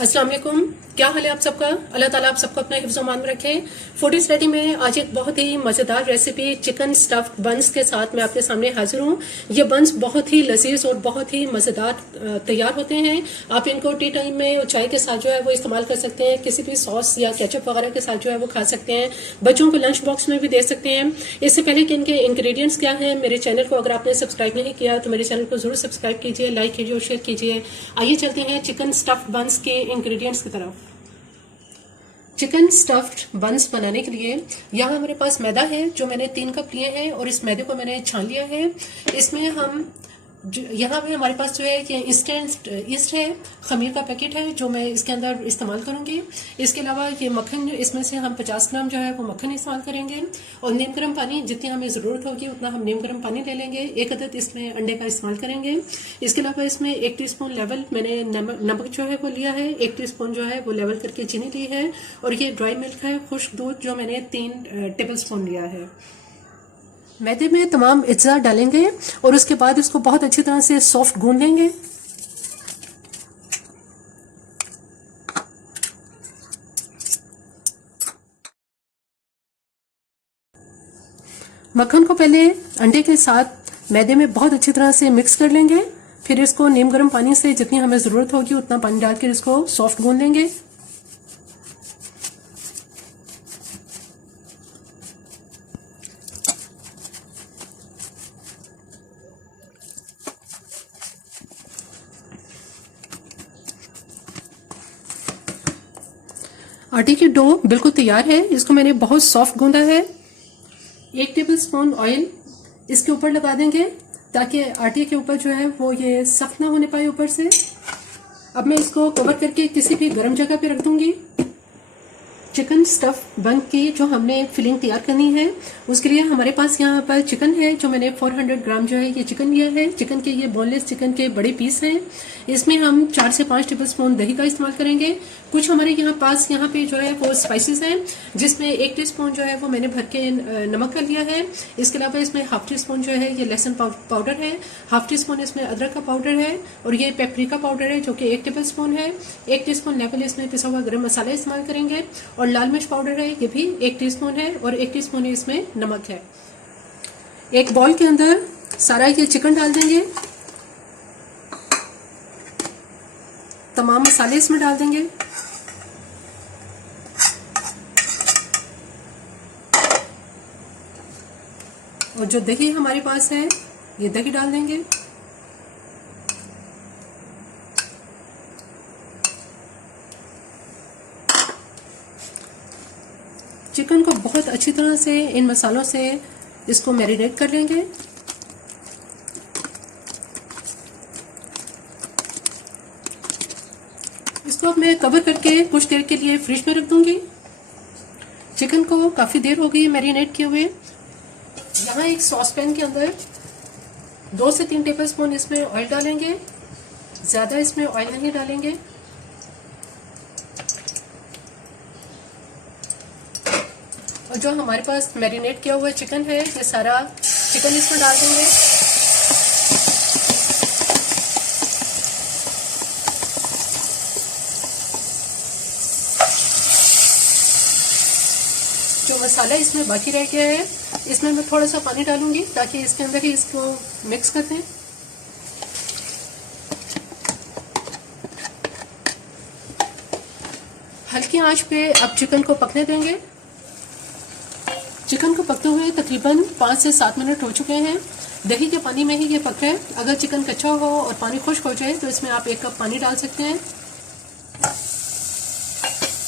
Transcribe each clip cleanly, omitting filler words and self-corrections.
अस्सलाम वालेकुम। क्या हाल है आप सबका? अल्लाह ताला आप सबको अपने हिफ्ज़ मान में रखे। फूडी स्टडी में आज एक बहुत ही मज़ेदार रेसिपी चिकन स्टफ्ड बंस के साथ मैं आपके सामने हाजिर हूँ। ये बंस बहुत ही लजीज और बहुत ही मज़ेदार तैयार होते हैं। आप इनको टी टाइम में चाय के साथ जो है वो इस्तेमाल कर सकते हैं, किसी भी सॉस या केचप वगैरह के साथ जो है वो खा सकते हैं, बच्चों को लंच बॉक्स में भी दे सकते हैं। इससे पहले कि इनके इंग्रेडिएंट्स क्या हैं, मेरे चैनल को अगर आपने सब्सक्राइब नहीं किया तो मेरे चैनल को जरूर सब्सक्राइब कीजिए, लाइक कीजिए और शेयर कीजिए। आइए चलते हैं चिकन स्टफ्ड बंस के इंग्रेडिएंट्स की तरफ। चिकन स्टफ्ड बंस बनाने के लिए यहाँ हमारे पास मैदा है जो मैंने 3 कप लिए हैं और इस मैदे को मैंने छान लिया है। इसमें हम यहाँ पे हमारे पास जो है ये इंस्टेंट ईस्ट है, खमीर का पैकेट है जो मैं इसके अंदर इस्तेमाल करूँगी। इसके अलावा ये मक्खन, इसमें से हम 50 ग्राम जो है वो मक्खन इस्तेमाल करेंगे और नीम गर्म पानी, जितनी हमें ज़रूरत होगी उतना हम नीम गर्म पानी ले लेंगे। 1 अदद इसमें अंडे का इस्तेमाल करेंगे। इसके अलावा इसमें 1 टीस्पून लेवल मैंने नमक जो है वो लिया है, 1 टीस्पून जो है वो लेवल करके चीनी ली है और ये ड्राई मिल्क है, खुश्क दूध जो मैंने 3 टेबल स्पून लिया है। मैदे में तमाम अज्जा डालेंगे और उसके बाद इसको बहुत अच्छी तरह से सॉफ्ट गूंद लेंगे। मक्खन को पहले अंडे के साथ मैदे में बहुत अच्छी तरह से मिक्स कर लेंगे, फिर इसको नीम गर्म पानी से जितनी हमें ज़रूरत होगी उतना पानी डालकर इसको सॉफ्ट गूंद लेंगे। आटे की डो बिल्कुल तैयार है, इसको मैंने बहुत सॉफ्ट गूंदा है। 1 टेबल स्पून ऑयल इसके ऊपर लगा देंगे ताकि आटे के ऊपर जो है वो ये सख्त ना होने पाए ऊपर से। अब मैं इसको कवर करके किसी भी गर्म जगह पे रख दूंगी। चिकन स्टफ बन की जो हमने फिलिंग तैयार करनी है उसके लिए हमारे पास यहाँ पर चिकन है जो मैंने 400 ग्राम जो है ये चिकन लिया है। चिकन के ये बोनलेस चिकन के बड़े पीस हैं। इसमें हम 4 से 5 टेबल स्पून दही का इस्तेमाल करेंगे। कुछ हमारे यहाँ पे जो है वो स्पाइसेस हैं जिसमें 1 टीस्पून जो है वो मैंने भर के नमक का लिया है। इसके अलावा इसमें हाफ टी स्पून जो है ये लहसुन पाउडर है, हाफ टी स्पून इसमें अदरक का पाउडर है और ये पेपरिका पाउडर है जो कि 1 टेबल स्पून है। 1 टीस्पून लेवल इसमें पिसा हुआ गरम मसाला इस्तेमाल करेंगे और लाल मिर्च पाउडर है ये भी 1 टीस्पून है और 1 टीस्पून इसमें नमक है। एक बॉल के अंदर सारा ये चिकन डाल देंगे, तमाम मसाले इसमें डाल देंगे और जो दही हमारे पास है ये दही डाल देंगे। चिकन को बहुत अच्छी तरह से इन मसालों से इसको मैरिनेट कर लेंगे। इसको अब मैं कवर करके कुछ देर के लिए फ्रिज में रख दूंगी। चिकन को काफ़ी देर हो गई मैरिनेट किए हुए। यहाँ एक सॉस पैन के अंदर 2 से 3 टेबल स्पून इसमें ऑयल डालेंगे, ज़्यादा इसमें ऑयल नहीं डालेंगे। और जो हमारे पास मैरिनेट किया हुआ चिकन है ये सारा चिकन इसमें डाल देंगे। जो मसाला इसमें बाकी रह गया है इसमें मैं थोड़ा सा पानी डालूंगी ताकि इसके अंदर ही इसको मिक्स कर दें। हल्की आंच पे अब चिकन को पकने देंगे। चिकन को पकते हुए तकरीबन 5 से 7 मिनट हो चुके हैं। दही के पानी में ही ये पक रहा है। अगर चिकन कच्चा हो और पानी खुश्क हो जाए तो इसमें आप 1 कप पानी डाल सकते हैं।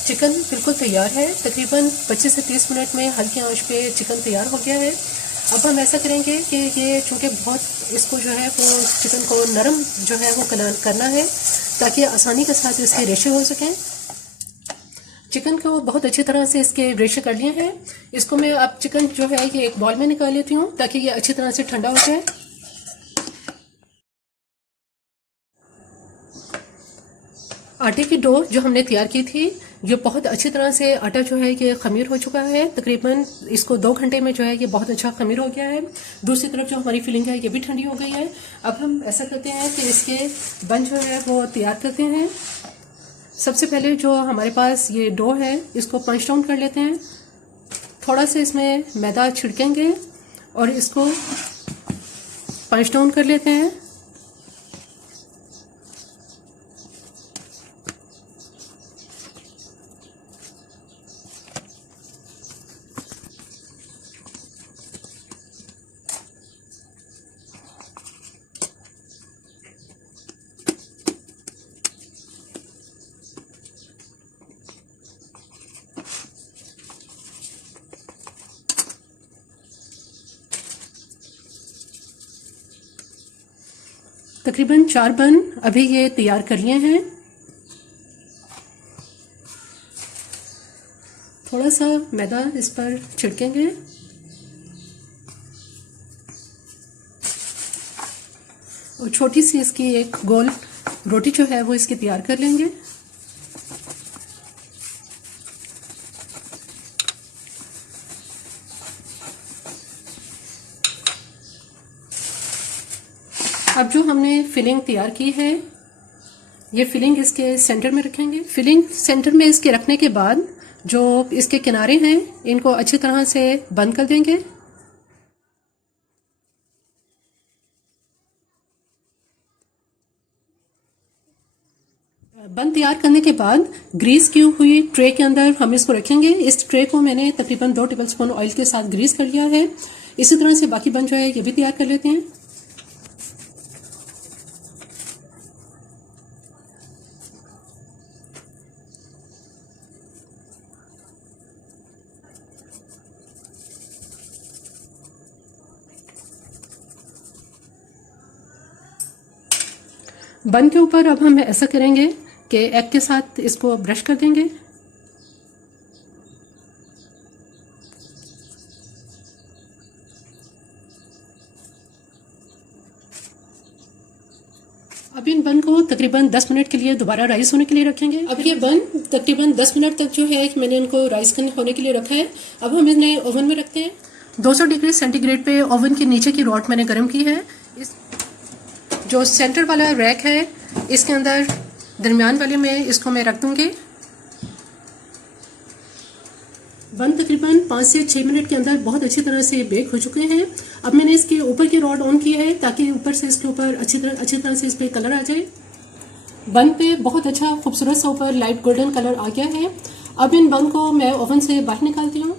चिकन बिल्कुल तैयार है। तकरीबन 25 से 30 मिनट में हल्की आंच पे चिकन तैयार हो गया है। अब हम ऐसा करेंगे कि ये चूँकि बहुत इसको जो है वो चिकन को नरम जो है वो करना है ताकि आसानी के साथ इसके रेशे हो सकें। चिकन को बहुत अच्छी तरह से इसके रेशे कर लिए हैं। इसको मैं अब चिकन जो है ये एक बॉल में निकाल लेती हूँ ताकि ये अच्छी तरह से ठंडा हो जाए। आटे की डो जो हमने तैयार की थी ये बहुत अच्छी तरह से आटा जो है ये खमीर हो चुका है। तकरीबन इसको 2 घंटे में जो है ये बहुत अच्छा खमीर हो गया है। दूसरी तरफ जो हमारी फिलिंग है ये भी ठंडी हो गई है। अब हम ऐसा करते हैं कि इसके बन जो है वो तैयार करते हैं। सबसे पहले जो हमारे पास ये डो है इसको पंच डाउन कर लेते हैं। थोड़ा सा इसमें मैदा छिड़केंगे और इसको पंच डाउन कर लेते हैं। तकरीबन 4 बन अभी ये तैयार कर लिए हैं। थोड़ा सा मैदा इस पर छिड़केंगे और छोटी सी इसकी एक गोल रोटी जो है वो इसकी तैयार कर लेंगे। अब जो हमने फिलिंग तैयार की है ये फिलिंग इसके सेंटर में रखेंगे। फिलिंग सेंटर में इसके रखने के बाद जो इसके किनारे हैं इनको अच्छी तरह से बंद कर देंगे। बंद तैयार करने के बाद ग्रीस की हुई ट्रे के अंदर हम इसको रखेंगे। इस ट्रे को मैंने तकरीबन 2 टेबलस्पून ऑयल के साथ ग्रीस कर लिया है। इसी तरह से बाकी बन जो है ये भी तैयार कर लेते हैं। बन के ऊपर अब हम ऐसा करेंगे कि एग के साथ इसको ब्रश कर देंगे। अब इन बन को तकरीबन 10 मिनट के लिए दोबारा राइस होने के लिए रखेंगे। अब ये बन तकरीबन 10 मिनट तक जो है मैंने इनको राइस होने के लिए रखा है। अब हम इन्हें ओवन में रखते हैं। 200 डिग्री सेंटीग्रेड पे ओवन के नीचे की रॉड मैंने गर्म की है। इस जो सेंटर वाला रैक है इसके अंदर दरमियान वाले में इसको मैं रख दूंगी। बन तकरीबन 5 से 6 मिनट के अंदर बहुत अच्छी तरह से बेक हो चुके हैं। अब मैंने इसके ऊपर की रॉड ऑन की है ताकि ऊपर से इसके ऊपर अच्छी तरह से इस पे कलर आ जाए। बन पे बहुत अच्छा खूबसूरत सा ऊपर लाइट गोल्डन कलर आ गया है। अब इन बन को मैं ओवन से बाहर निकालती हूँ।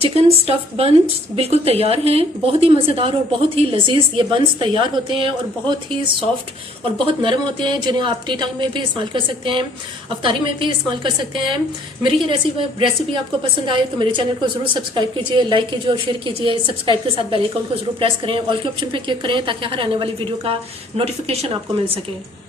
चिकन स्टफ्ड बन्स बिल्कुल तैयार हैं। बहुत ही मज़ेदार और बहुत ही लजीज ये बन्स तैयार होते हैं और बहुत ही सॉफ्ट और बहुत नरम होते हैं, जिन्हें आप टी टाइम में भी इस्तेमाल कर सकते हैं, अफ्तारी में भी इस्तेमाल कर सकते हैं। मेरी ये रेसिपी आपको पसंद आए तो मेरे चैनल को जरूर सब्सक्राइब कीजिए, लाइक कीजिए और शेयर कीजिए। सब्सक्राइब के साथ बेल आइकन को जरूर प्रेस करें, ऑल के ऑप्शन पर क्लिक करें ताकि हर आने वाली वीडियो का नोटिफिकेशन आपको मिल सके।